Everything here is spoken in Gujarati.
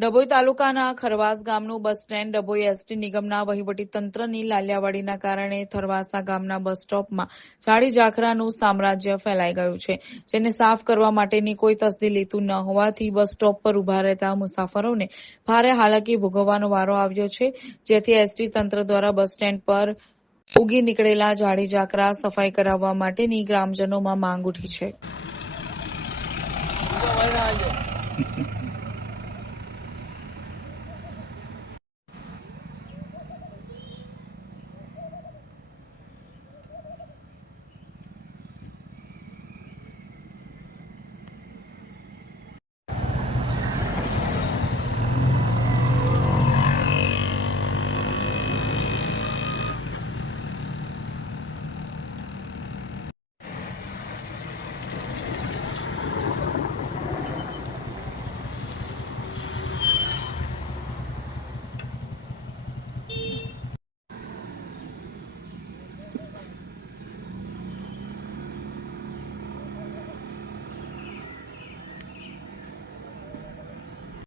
ડભોઈ તાલુકાના ખરવાસ ગામનું બસ સ્ટેન્ડ, ડભોઈ એસટી નિગમના વહીવટીતંત્રની લાલિયાવાડીના કારણે થરવાસા ગામના બસ સ્ટોપમાં જાડી ઝાખરાનું સામ્રાજ્ય ફેલાઈ ગયું છે. જેને સાફ કરવા માટેની કોઈ તસદી લેતું ન હોવાથી બસ સ્ટોપ પર ઊભા રહેતા મુસાફરોને ભારે હાલાકી ભોગવવાનો વારો આવ્યો છે. જેથી એસટી તંત્ર દ્વારા બસ સ્ટેન્ડ પર ઉગી નીકળેલા જાડી ઝાકરા સફાઈ કરાવવા માટેની ગ્રામજનોમાં માંગ ઉઠી છે.